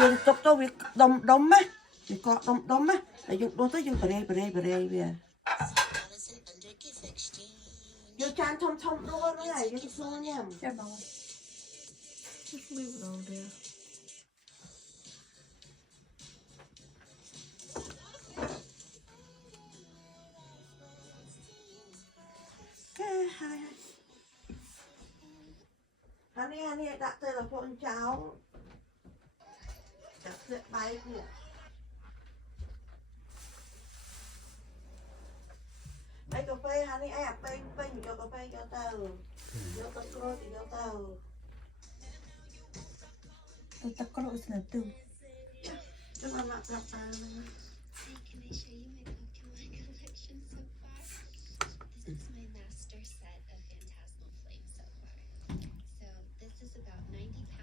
dương tục tôi việc đom đom á việc cọ đom á là dùng đôi tới dùng bể bể dương chan thom đôi nó này dương xua nha Yeah, Mama. Just leave it over there. cái hai anh ấy đặt tên là con cháu đặt tên bay kìa bay cà phê anh ấy bay cho cà phê cho tao vô tao coi thì cho tao Tôi tắc có lỗi là từ. cho mà mặc lặp Can I show you my Pokemon collection so far? This is my master set of Phantasmal Flame so far. So this is about 90